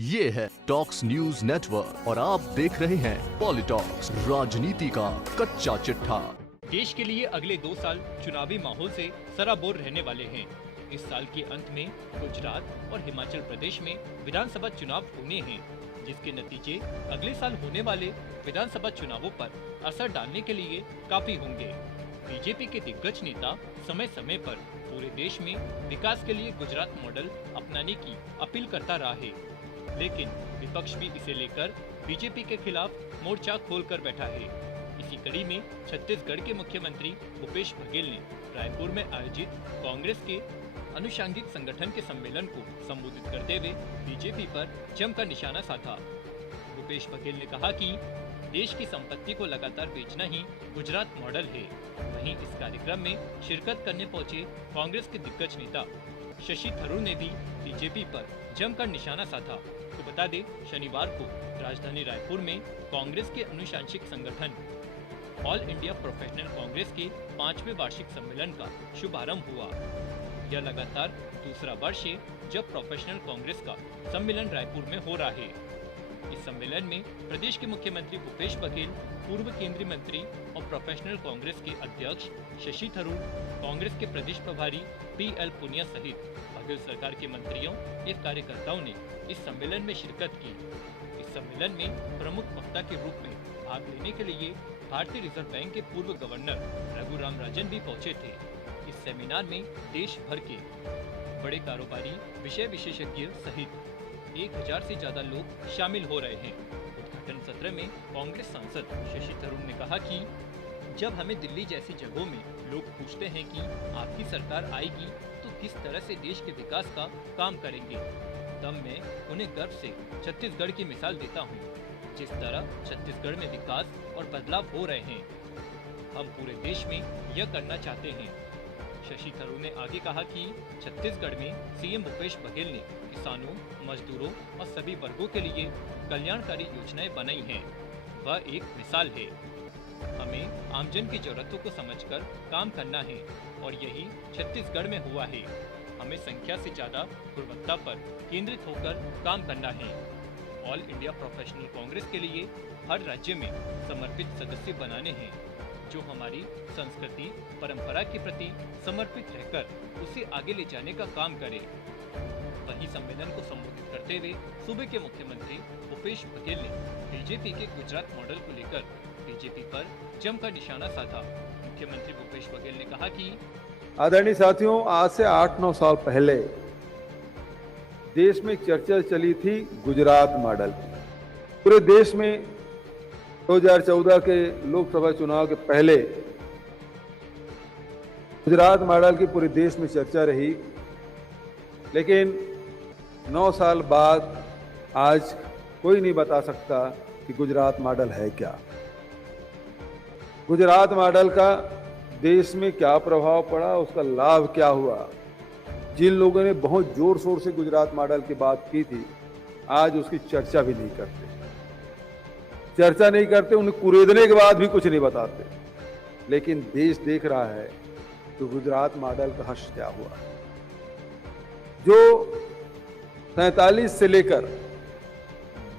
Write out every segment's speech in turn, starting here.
ये है talks news network और आप देख रहे हैं पॉलिटॉक्स, राजनीति का कच्चा चिट्ठा। देश के लिए अगले 2 साल चुनावी माहौल से सराबोर रहने वाले हैं। इस साल के अंत में गुजरात और हिमाचल प्रदेश में विधानसभा चुनाव होने हैं, जिसके नतीजे अगले साल होने वाले विधानसभा चुनावों पर असर डालने के लिए काफी होंगे। बीजेपी के दिग्गज नेता समय समय पर पूरे देश में विकास के लिए गुजरात मॉडल अपनाने की अपील करता रहा है, लेकिन विपक्ष भी इसे लेकर बीजेपी के खिलाफ मोर्चा खोलकर बैठा है। इसी कड़ी में छत्तीसगढ़ के मुख्यमंत्री भूपेश बघेल ने रायपुर में आयोजित कांग्रेस के अनुषंगिक संगठन के सम्मेलन को संबोधित करते हुए बीजेपी पर जमकर निशाना साधा। भूपेश बघेल ने कहा कि देश की संपत्ति को लगातार बेचना ही गुजरात मॉडल है। वहीं इस कार्यक्रम में शिरकत करने पहुंचे कांग्रेस के दिग्गज नेता शशि थरूर ने भी बीजेपी पर जमकर निशाना साधा। तो बता दें, शनिवार को राजधानी रायपुर में कांग्रेस के अनुशांसिक संगठन ऑल इंडिया प्रोफेशनल कांग्रेस के 5वें वार्षिक सम्मेलन का शुभारंभ हुआ। यह लगातार दूसरा वर्ष है जब प्रोफेशनल कांग्रेस का सम्मेलन रायपुर में हो रहा है। इस सम्मेलन में प्रदेश के मुख्यमंत्री भूपेश बघेल, पूर्व केंद्रीय मंत्री और प्रोफेशनल कांग्रेस के अध्यक्ष शशि थरूर, कांग्रेस के प्रदेश प्रभारी PL पुनिया सहित बघेल सरकार के मंत्रियों और कार्यकर्ताओं ने इस सम्मेलन में शिरकत की। इस सम्मेलन में प्रमुख वक्ता के रूप में भाग लेने के लिए भारतीय रिजर्व बैंक के पूर्व गवर्नर रघुराम राजन भी पहुंचे थे। इस सेमिनार में देश भर के बड़े कारोबारी, विषय विशेषज्ञ सहित 1000 से ज्यादा लोग शामिल हो रहे हैं। उद्घाटन सत्र में कांग्रेस सांसद शशि थरूर ने कहा कि जब हमें दिल्ली जैसी जगहों में लोग पूछते हैं कि आपकी सरकार आएगी तो किस तरह से देश के विकास का काम करेंगे, तब मैं उन्हें गर्व से छत्तीसगढ़ की मिसाल देता हूँ। जिस तरह छत्तीसगढ़ में विकास और बदलाव हो रहे हैं, हम पूरे देश में यह करना चाहते हैं। शशि थरूर ने आगे कहा कि छत्तीसगढ़ में सीएम भूपेश बघेल ने किसानों, मजदूरों और सभी वर्गों के लिए कल्याणकारी योजनाएं बनाई हैं। वह एक मिसाल है। हमें आमजन की जरूरतों को समझकर काम करना है और यही छत्तीसगढ़ में हुआ है। हमें संख्या से ज्यादा गुणवत्ता पर केंद्रित होकर काम करना है। ऑल इंडिया प्रोफेशनल कांग्रेस के लिए हर राज्य में समर्पित सदस्य बनाने हैं, जो हमारी संस्कृति परंपरा के प्रति समर्पित रहकर उसे आगे ले जाने का काम करे। वहीं सम्मेलन को संबोधित करते हुए सूबे के मुख्यमंत्री भूपेश बघेल ने बीजेपी के गुजरात मॉडल को लेकर बीजेपी पर जमकर निशाना साधा। मुख्यमंत्री भूपेश बघेल ने कहा कि आदरणीय साथियों, आज से 8-9 साल पहले देश में चर्चा चली थी गुजरात मॉडल की। पूरे देश में 2014 के लोकसभा चुनाव के पहले गुजरात मॉडल की पूरे देश में चर्चा रही, लेकिन 9 साल बाद आज कोई नहीं बता सकता कि गुजरात मॉडल है क्या। गुजरात मॉडल का देश में क्या प्रभाव पड़ा, उसका लाभ क्या हुआ। जिन लोगों ने बहुत जोर शोर से गुजरात मॉडल की बात की थी, आज उसकी चर्चा भी नहीं करते। चर्चा नहीं करते, उन्हें कुरेदने के बाद भी कुछ नहीं बताते। लेकिन देश देख रहा है तो गुजरात मॉडल का हश्र क्या हुआ। जो 47 से लेकर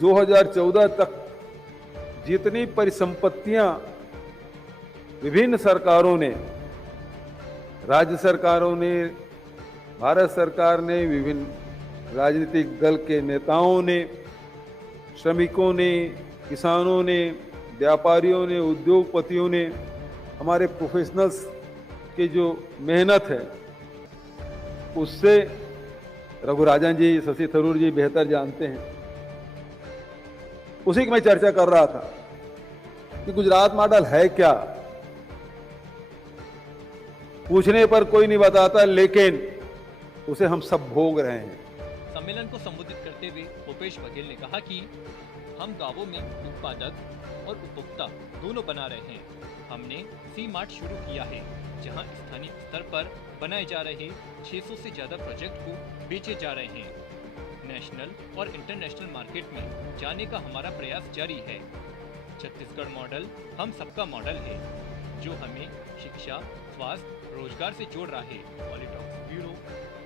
2014 तक जितनी परिसंपत्तियां विभिन्न सरकारों ने, राज्य सरकारों ने, भारत सरकार ने, विभिन्न राजनीतिक दल के नेताओं ने, श्रमिकों ने, किसानों ने, व्यापारियों ने, उद्योगपतियों ने, हमारे प्रोफेशनल्स की जो मेहनत है उससे रघुराजन जी, शशि थरूर जी बेहतर जानते हैं। उसी की मैं चर्चा कर रहा था कि गुजरात मॉडल है क्या। पूछने पर कोई नहीं बताता, लेकिन उसे हम सब भोग रहे हैं। सम्मेलन को संबोधित करते हुए भूपेश बघेल ने कहा कि हम गांवों में उत्पादक और उपभोक्ता दोनों बना रहे हैं। हमने सी मार्ट शुरू किया है, जहां स्थानीय स्तर पर बनाए जा रहे 600 से ज्यादा प्रोजेक्ट को बेचे जा रहे हैं। नेशनल और इंटरनेशनल मार्केट में जाने का हमारा प्रयास जारी है। छत्तीसगढ़ मॉडल हम सबका मॉडल है, जो हमें शिक्षा, स्वास्थ्य, रोजगार से जोड़ रहा है। पॉलिटॉक्स ब्यूरो।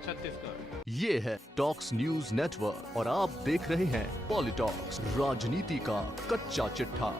छत्तीसगढ़। ये है टॉक्स न्यूज नेटवर्क और आप देख रहे हैं पॉलिटॉक्स, राजनीति का कच्चा चिट्ठा।